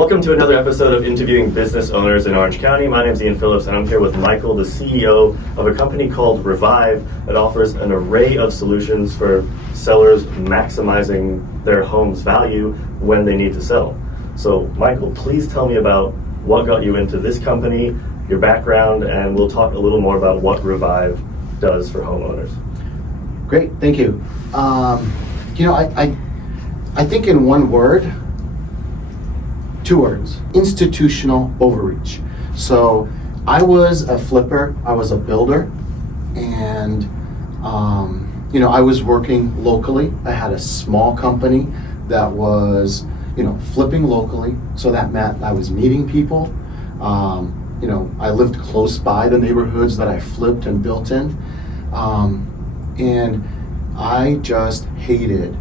Welcome to another episode of Interviewing Business Owners in Orange County. My name is Ian Phillips, and I'm here with Michael, the CEO of a company called Revive that offers an array of solutions for sellers maximizing their home's value when they need to sell. So, Michael, please tell me about what got you into this company, your background, and we'll talk a little more about what Revive does for homeowners. Great, thank you. I think in one word, two words: institutional overreach. So I was a flipper, I was a builder, and I was working locally. I had a small company that was flipping locally, so that meant I was meeting people. I lived close by the neighborhoods that I flipped and built in, and I just hated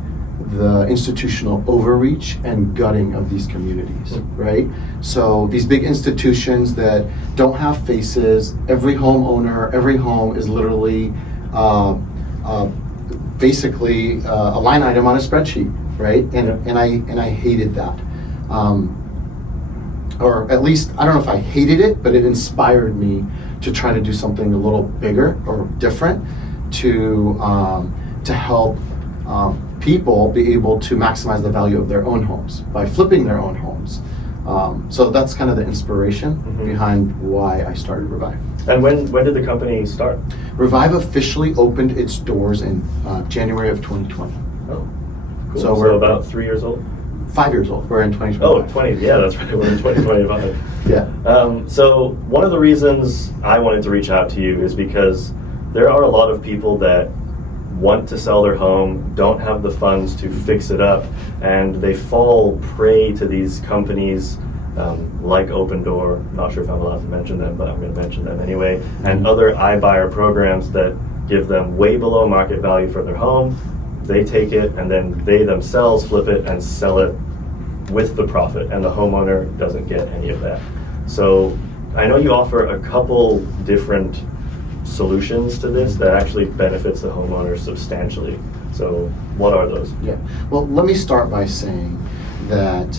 the institutional overreach and gutting of these communities, right? So these big institutions that don't have faces, every homeowner, every home is literally basically a line item on a spreadsheet, right? And I hated that. Or at least, I don't know if I hated it, but it inspired me to try to do something a little bigger or different to help people be able to maximize the value of their own homes by flipping their own homes. So that's kind of the inspiration behind why I started Revive. And when did the company start? Revive officially opened its doors in January of 2020. Oh, cool. So we're about 3 years old? 5 years old. We're in 2025. Oh, 20. Yeah, that's right. We're in 2025. Yeah. So one of the reasons I wanted to reach out to you is because there are a lot of people that want to sell their home, don't have the funds to fix it up, and they fall prey to these companies like Open Door, not sure if I'm allowed to mention them, but I'm going to mention them anyway, and other iBuyer programs that give them way below market value for their home. They take it and then they themselves flip it and sell it with the profit, and the homeowner doesn't get any of that. So I know you offer a couple different solutions to this that actually benefits the homeowner substantially. So what are those? Yeah. Well, let me start by saying that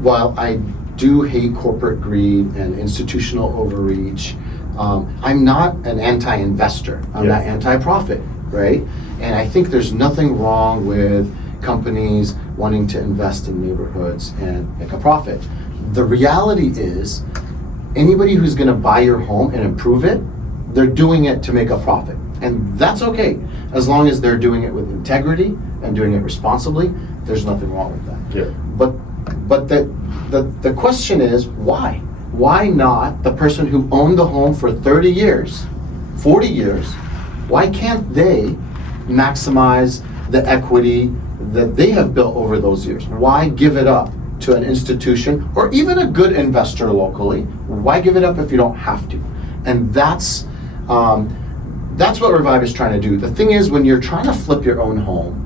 while I do hate corporate greed and institutional overreach, I'm not an anti-investor. I'm not anti-profit, right? And I think there's nothing wrong with companies wanting to invest in neighborhoods and make a profit. The reality is, anybody who's going to buy your home and improve it, they're doing it to make a profit. And that's okay. As long as they're doing it with integrity and doing it responsibly, there's nothing wrong with that. Yeah. But the question is, why? Why not the person who owned the home for 30 years, 40 years, why can't they maximize the equity that they have built over those years? Why give it up to an institution or even a good investor locally? Why give it up if you don't have to? And that's what Revive is trying to do. The thing is, when you're trying to flip your own home,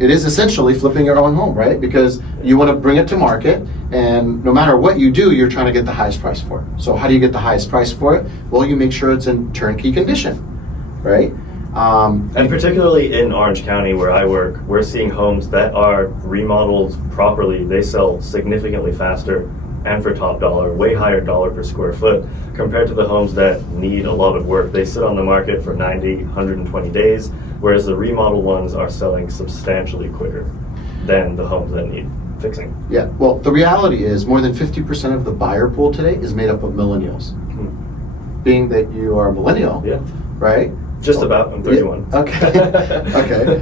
it is essentially flipping your own home, right? Because you want to bring it to market, and no matter what you do, you're trying to get the highest price for it. So how do you get the highest price for it? Well, you make sure it's in turnkey condition, right? And particularly in Orange County where I work, we're seeing homes that are remodeled properly. They sell significantly faster and for top dollar, way higher dollar per square foot compared to the homes that need a lot of work. They sit on the market for 90, 120 days, whereas the remodel ones are selling substantially quicker than the homes that need fixing. Yeah, well, the reality is more than 50% of the buyer pool today is made up of millennials. Being that you are a millennial, right? Just about. I'm 31. Yeah, okay.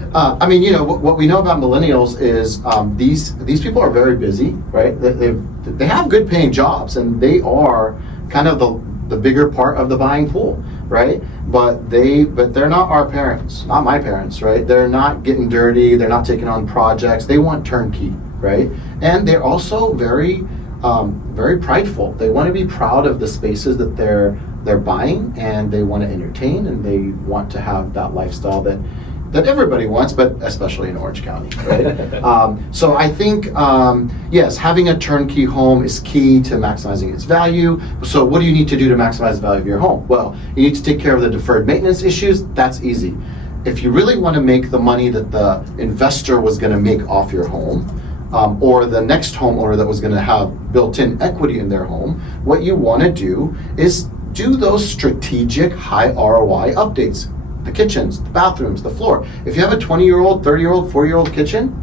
What we know about millennials is these people are very busy, right? They have good paying jobs, and they are kind of the bigger part of the buying pool, right? But they're not our parents, not my parents, right? They're not getting dirty. They're not taking on projects. They want turnkey, right? And they're also very prideful. They want to be proud of the spaces that they're buying, and they want to entertain, and they want to have that lifestyle that everybody wants, but especially in Orange County, right? So I think, yes, having a turnkey home is key to maximizing its value. So what do you need to do to maximize the value of your home? Well, you need to take care of the deferred maintenance issues. That's easy. If you really want to make the money that the investor was going to make off your home, or the next homeowner that was going to have built-in equity in their home, what you want to do is do those strategic high ROI updates. The kitchens, the bathrooms, the floor. If you have a 20-year-old, 30-year-old, 4-year-old kitchen,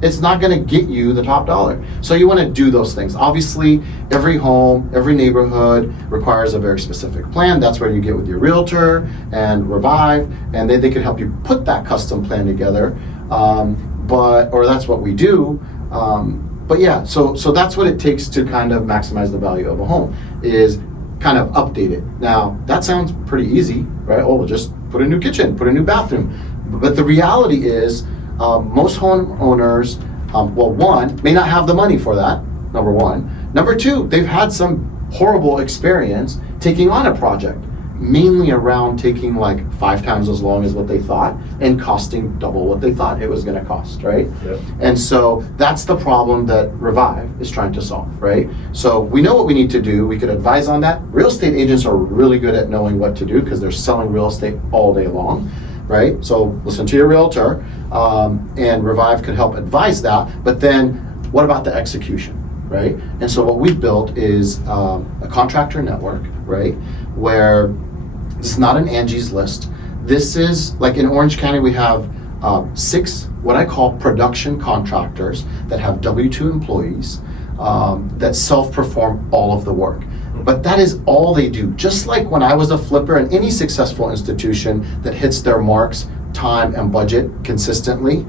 it's not going to get you the top dollar. So you want to do those things. Obviously, every home, every neighborhood requires a very specific plan. That's where you get with your realtor and Revive, and they can help you put that custom plan together. Or that's what we do. But yeah, so that's what it takes to kind of maximize the value of a home, is kind of update it. Now, that sounds pretty easy, right? Oh, we'll just put a new kitchen, put a new bathroom. But the reality is, most homeowners, one, may not have the money for that, number one. Number two, they've had some horrible experience taking on a project, mainly around taking like 5 times as long as what they thought and costing double what they thought it was going to cost, right? Yep. And so that's the problem that Revive is trying to solve, right? So we know what we need to do. We could advise on that. Real estate agents are really good at knowing what to do because they're selling real estate all day long, right? So listen to your realtor, and Revive could help advise that. But then what about the execution, right? And so what we've built is a contractor network, right? Where this is not an Angie's List. This is, like in Orange County, we have 6 what I call production contractors that have W-2 employees that self-perform all of the work. But that is all they do. Just like when I was a flipper in any successful institution that hits their marks, time and budget consistently,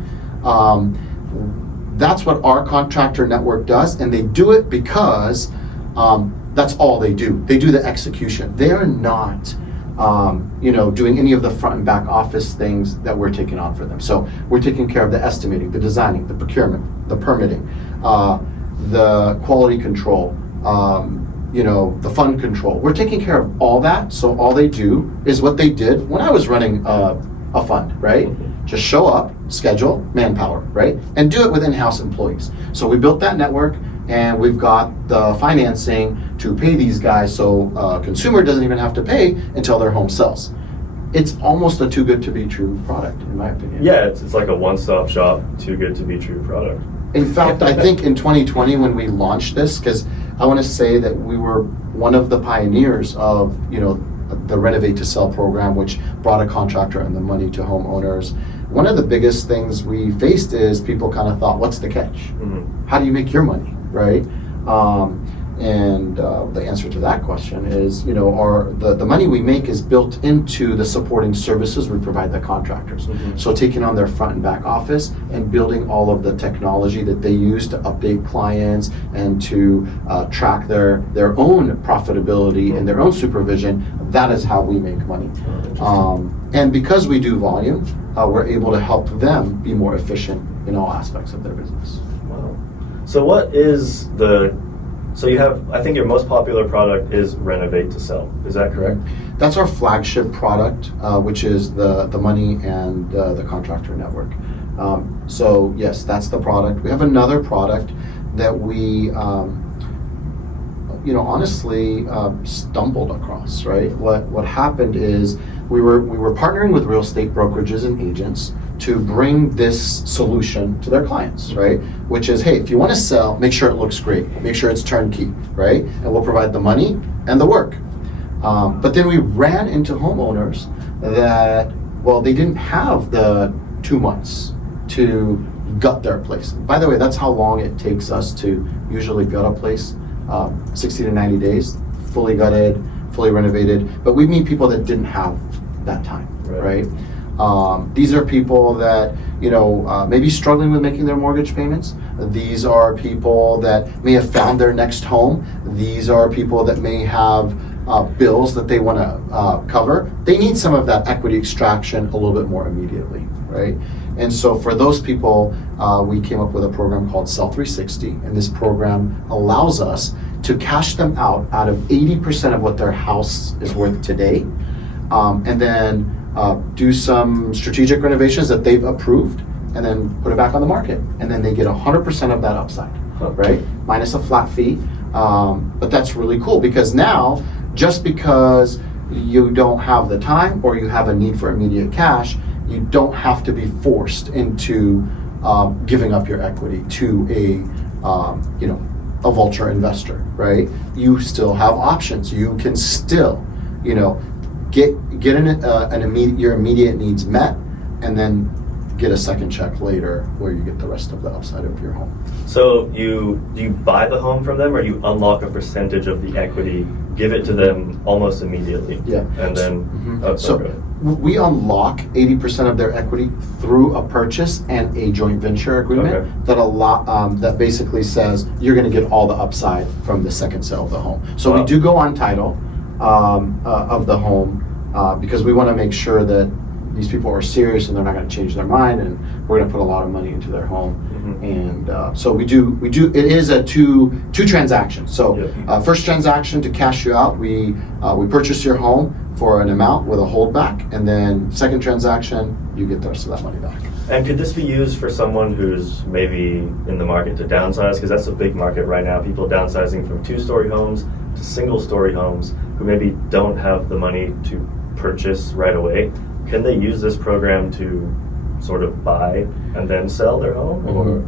that's what our contractor network does, and they do it because that's all they do. They do the execution. They are not doing any of the front and back office things that we're taking on for them. So we're taking care of the estimating, the designing, the procurement, the permitting, the quality control, the fund control. We're taking care of all that. So all they do is what they did when I was running a fund, right? Just show up, schedule, manpower, right? And do it with in-house employees. So we built that network, and we've got the financing to pay these guys, so a consumer doesn't even have to pay until their home sells. It's almost a too good to be true product, in my opinion. Yeah, it's like a one-stop shop, too good to be true product. In fact, I think in 2020 when we launched this, because I want to say that we were one of the pioneers of, the Renovate to Sell program, which brought a contractor and the money to homeowners. One of the biggest things we faced is people kind of thought, what's the catch? Mm-hmm. How do you make your money, right? And the answer to that question is, the money we make is built into the supporting services we provide the contractors. Mm-hmm. So taking on their front and back office and building all of the technology that they use to update clients and to track their own profitability mm-hmm. and their own supervision, that is how we make money. And because we do volume, we're able to help them be more efficient in all aspects of their business. Wow. So So you have, I think your most popular product is Renovate to Sell. Is that correct? That's our flagship product, which is the money and the contractor network. So yes, that's the product. We have another product that we, honestly stumbled across. Right. What happened is we were partnering with real estate brokerages and agents to bring this solution to their clients, right? Which is, hey, if you want to sell, make sure it looks great, make sure it's turnkey, right? And we'll provide the money and the work. But then we ran into homeowners that, they didn't have the 2 months to gut their place. By the way, that's how long it takes us to usually gut a place, 60 to 90 days, fully gutted, fully renovated. But we meet people that didn't have that time, right? These are people that, may be struggling with making their mortgage payments. These are people that may have found their next home. These are people that may have bills that they want to cover. They need some of that equity extraction a little bit more immediately, right? And so for those people, we came up with a program called Sell 360, and this program allows us to cash them out of 80% of what their house is worth today, and then do some strategic renovations that they've approved, and then put it back on the market. And then they get 100% of that upside, right? Minus a flat fee. But that's really cool because now, just because you don't have the time or you have a need for immediate cash, you don't have to be forced into giving up your equity to a vulture investor, right? You still have options. You can still, get your immediate needs met, and then get a second check later where you get the rest of the upside of your home. So do you buy the home from them, or you unlock a percentage of the equity, give it to them almost immediately? Yeah. And then, we unlock 80% of their equity through a purchase and a joint venture agreement that basically says you're going to get all the upside from the second sale of the home. So we do go on title of the home because we want to make sure that these people are serious and they're not going to change their mind, and we're going to put a lot of money into their home. And so we do. It is a two transactions. So first transaction to cash you out, we purchase your home for an amount with a holdback, and then second transaction, you get the rest of that money back. And could this be used for someone who's maybe in the market to downsize? Because that's a big market right now. People downsizing from 2-story homes to single-story homes who maybe don't have the money to purchase right away. Can they use this program to sort of buy and then sell their home? Or?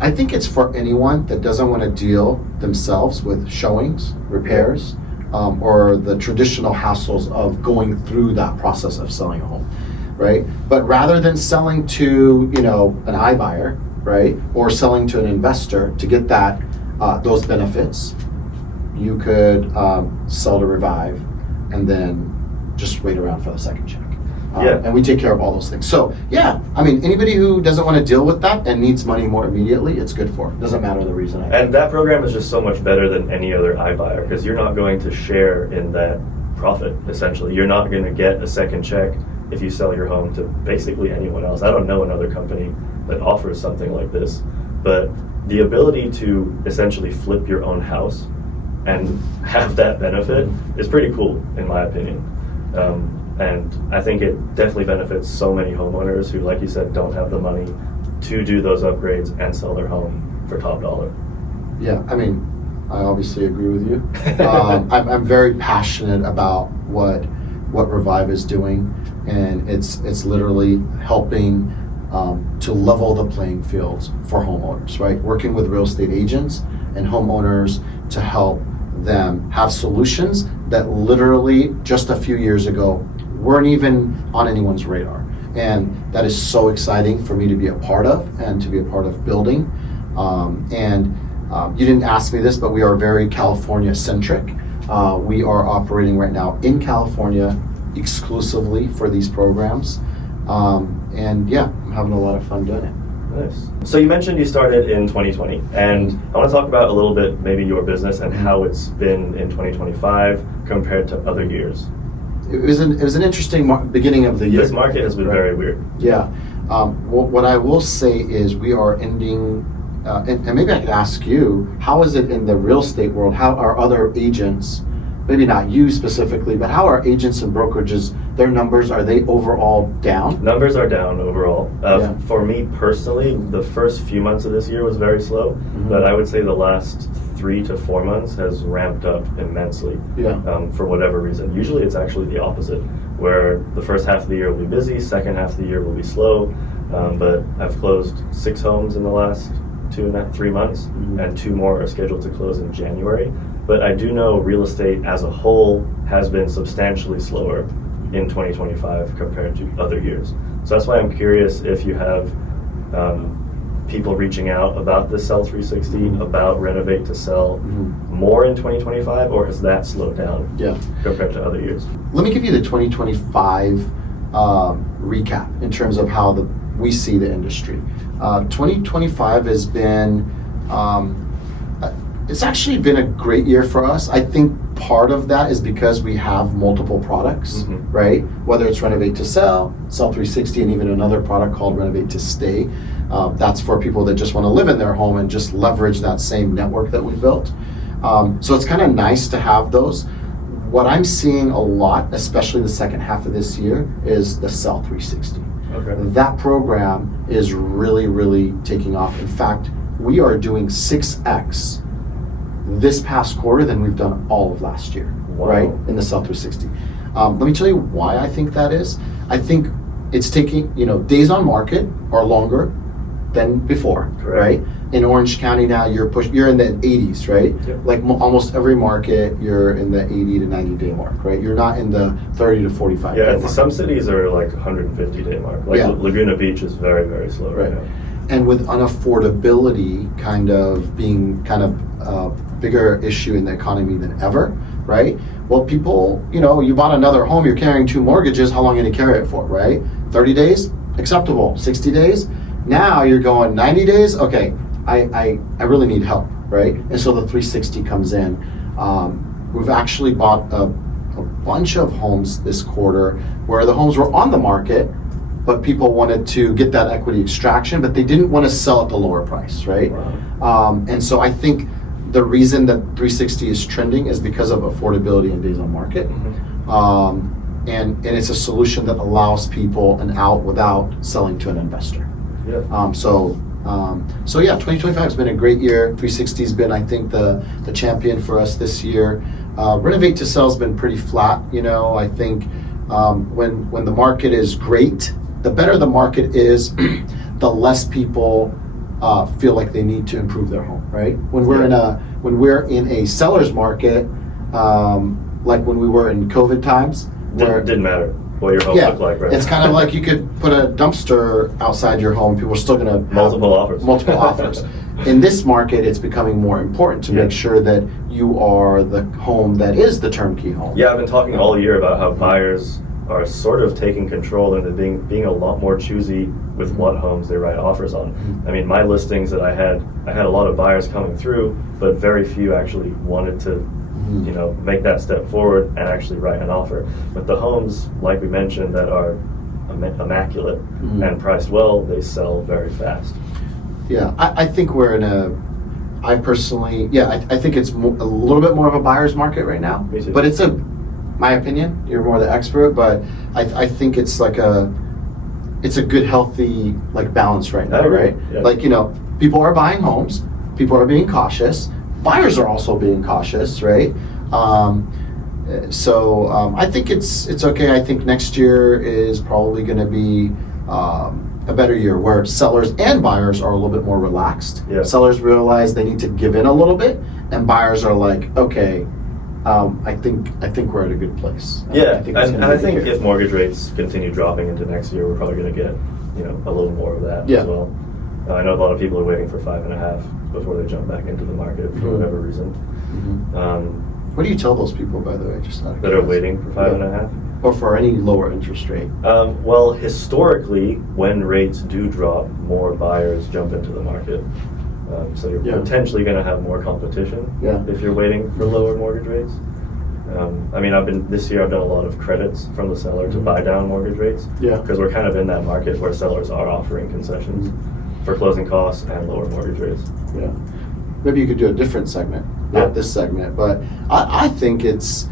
I think it's for anyone that doesn't want to deal themselves with showings, repairs, or the traditional hassles of going through that process of selling a home, right? But rather than selling to, an iBuyer, right, or selling to an investor to get that those benefits, you could sell to Revive and then just wait around for the second check. And we take care of all those things. So anybody who doesn't want to deal with that and needs money more immediately, it's good for. It doesn't matter the reason. And that program is just so much better than any other iBuyer because you're not going to share in that profit, essentially. You're not going to get a second check if you sell your home to basically anyone else. I don't know another company that offers something like this, but the ability to essentially flip your own house and have that benefit is pretty cool, in my opinion. And I think it definitely benefits so many homeowners who, like you said, don't have the money to do those upgrades and sell their home for top dollar. Yeah, I obviously agree with you. I'm very passionate about what Revive is doing, and it's literally helping to level the playing fields for homeowners, right? Working with real estate agents and homeowners to help them have solutions that literally just a few years ago weren't even on anyone's radar. And that is so exciting for me to be a part of and to be a part of building. You didn't ask me this, but we are very California centric. We are operating right now in California exclusively for these programs. I'm having a lot of fun doing it. Nice. So you mentioned you started in 2020, and I want to talk about a little bit maybe your business and how it's been in 2025 compared to other years. It was an interesting beginning of the year. This market has been very weird. Yeah. What I will say is we are ending, and maybe I could ask you, how is it in the real estate world? How are other agents, maybe not you specifically, but how are agents and brokerages, their numbers, are they overall down? Numbers are down overall. For me personally, the first few months of this year was very slow, but I would say the last 3 to 4 months has ramped up immensely for whatever reason. Usually it's actually the opposite, where the first half of the year will be busy, second half of the year will be slow, but I've closed 6 homes in the last 3 months, and 2 more are scheduled to close in January. But I do know real estate as a whole has been substantially slower in 2025 compared to other years. So that's why I'm curious if you have people reaching out about the Sell 360, about Renovate to Sell more in 2025, or has that slowed down compared to other years? Let me give you the 2025 recap in terms of how we see the industry. 2025 has been, it's actually been a great year for us. I think part of that is because we have multiple products, right? Whether it's Renovate to Sell, Sell 360, and even another product called Renovate to Stay. That's for people that just want to live in their home and just leverage that same network that we built. So it's kind of nice to have those. What I'm seeing a lot, especially the second half of this year, is the Sell 360. Okay. That program is really, really taking off. In fact, we are doing 6x this past quarter than we've done all of last year, right, in the Sell 360. Let me tell you why I think that is. I think it's taking, days on market are longer, than before, Correct. right? In Orange County now, you're in the 80s, right? Yep. Like almost every market, you're in the 80 to 90 day mark, right? You're not in the 30 to 45 day Yeah, mark. some cities are like 150-day mark. Like Yeah. Laguna Beach is very, very slow right now. And with unaffordability kind of being kind of a bigger issue in the economy than ever, right? Well, people, you bought another home, you're carrying 2 mortgages, how long are you going to carry it for, right? 30 days, acceptable. 60 days, now you're going 90 days, okay, I really need help, right? And so the 360 comes in. We've actually bought a bunch of homes this quarter where the homes were on the market, but people wanted to get that equity extraction, but they didn't want to sell at the lower price, right? Wow. And so I think the reason that 360 is trending is because of affordability and days on market. Mm-hmm. And it's a solution that allows people an out without selling to an investor. Yeah. So yeah, 2025 has been a great year. 360 has been, I think, the champion for us this year. Renovate to sell has been pretty flat. I think when the market is great, the better the market is, the less people feel like they need to improve their home. Right? When we're in a seller's market, like when we were in COVID times, where Didn't matter what your home looked like, right? It's kind of like you could put a dumpster outside your home. People are still going to have Multiple offers. Multiple offers. In this market, it's becoming more important to make sure that you are the home that is the turnkey home. Yeah, I've been talking all year about how buyers are sort of taking control and being a lot more choosy with what homes they write offers on. Mm-hmm. I mean, my listings that I had a lot of buyers coming through, but very few actually wanted to make that step forward and actually write an offer. But the homes, like we mentioned, that are immaculate and priced well, they sell very fast. Yeah, I think we're in I think it's a little bit more of a buyer's market right now. Me too. But it's my opinion, you're more the expert, but I think it's like it's a good, healthy balance right now, right? Yeah. People are buying homes, people are being cautious, buyers are also being cautious, right? So I think it's okay. I think next year is probably going to be a better year where sellers and buyers are a little bit more relaxed. Yeah. Sellers realize they need to give in a little bit, and buyers are like, okay, I think we're at a good place. Yeah, I think if mortgage rates continue dropping into next year, we're probably going to get a little more of that as well. I know a lot of people are waiting for 5.5 before they jump back into the market for whatever reason. What do you tell those people, by the way, just out of That are curiosity? waiting for 5.5? Or for any lower interest rate? Well, historically, when rates do drop, more buyers jump into the market. So you're potentially going to have more competition if you're waiting for lower mortgage rates. This year I've done a lot of credits from the seller to buy down mortgage rates. Yeah. Because we're kind of in that market where sellers are offering concessions for closing costs and lower mortgage rates. Yeah. Maybe you could do a different segment, not this segment, but I think it's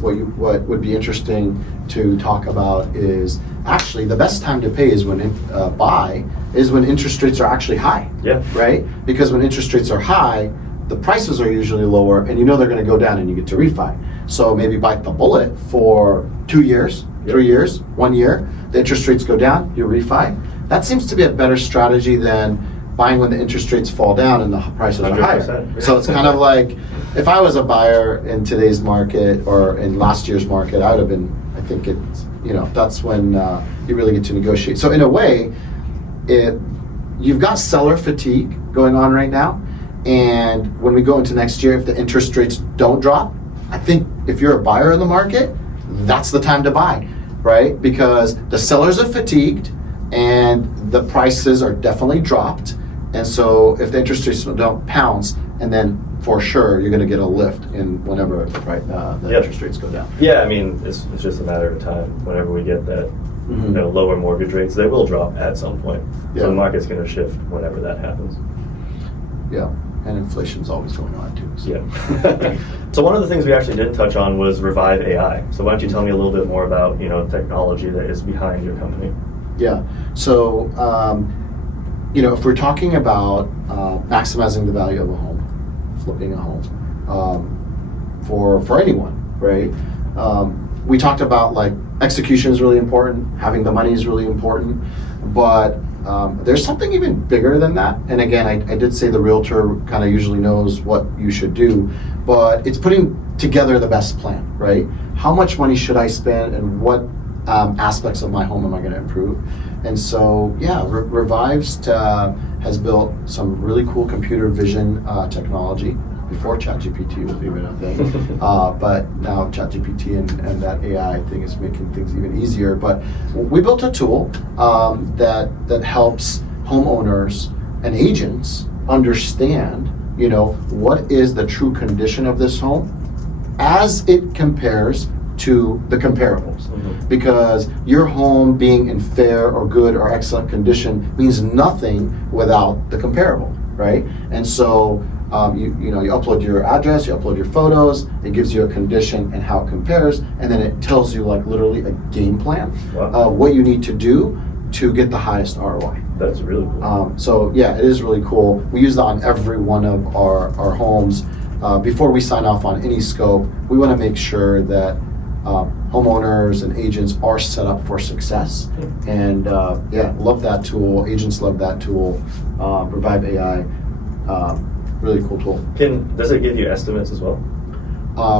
what would be interesting to talk about is actually the best time to pay is when buy is when interest rates are actually high. Yeah. Right? Because when interest rates are high, the prices are usually lower, and they're going to go down, and you get to refi. So maybe bite the bullet for 2 years, 3 years, 1 year. The interest rates go down, you refi. That seems to be a better strategy than buying when the interest rates fall down and the prices are higher. 100%. So it's kind of like, if I was a buyer in today's market or in last year's market, I would have been, I think it's, that's when you really get to negotiate. So in a way, you've got seller fatigue going on right now. And when we go into next year, if the interest rates don't drop, I think if you're a buyer in the market, that's the time to buy, right? Because the sellers are fatigued and the prices are definitely dropped. And so if the interest rates don't pounce, and then for sure you're going to get a lift in whenever the interest rates go down. Yeah, it's just a matter of time. Whenever we get that lower mortgage rates, they will drop at some point. So the market's going to shift whenever that happens. Yeah, and inflation's always going on too. So. Yeah. So one of the things we actually didn't touch on was Revive AI. So why don't you tell me a little bit more about technology that is behind your company? Yeah. So if we're talking about maximizing the value of a home, flipping a home, for anyone, right? We talked about execution is really important, having the money is really important, but there's something even bigger than that. And again, I did say the realtor kind of usually knows what you should do, but it's putting together the best plan, right? How much money should I spend, and what aspects of my home am I going to improve? And so, yeah, Revives has built some really cool computer vision technology before ChatGPT was even a thing. But now ChatGPT and that AI thing is making things even easier. But we built a tool that helps homeowners and agents understand, what is the true condition of this home as it compares to the comparables. Mm-hmm. Because your home being in fair or good or excellent condition means nothing without the comparable, right? And so you upload your address, you upload your photos, it gives you a condition and how it compares, and then it tells you like literally a game plan of what you need to do to get the highest ROI. That's really cool. So yeah, it is really cool. We use that on every one of our homes. Before we sign off on any scope, we want to make sure that homeowners and agents are set up for success. And love that tool. Agents love that tool. Revive AI, really cool tool. Does it give you estimates as well?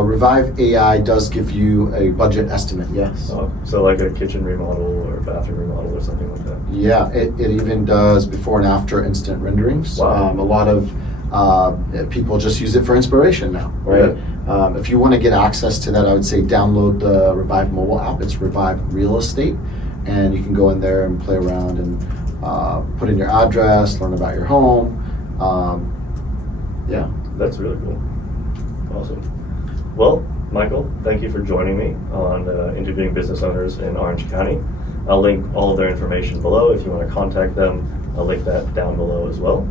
Revive AI does give you a budget estimate, yes. So like a kitchen remodel or a bathroom remodel or something like that? Yeah, it even does before and after instant renderings. Wow. A lot of people just use it for inspiration now, right? Yeah. If you want to get access to that, I would say download the Revive mobile app. It's Revive Real Estate, and you can go in there and play around and put in your address, learn about your home. That's really cool. Awesome. Well, Michael, thank you for joining me on interviewing business owners in Orange County. I'll link all of their information below. If you want to contact them, I'll link that down below as well.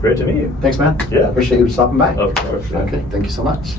Great to meet you. Thanks, man. Yeah. Appreciate you stopping by. Of course. Yeah. Okay, thank you so much.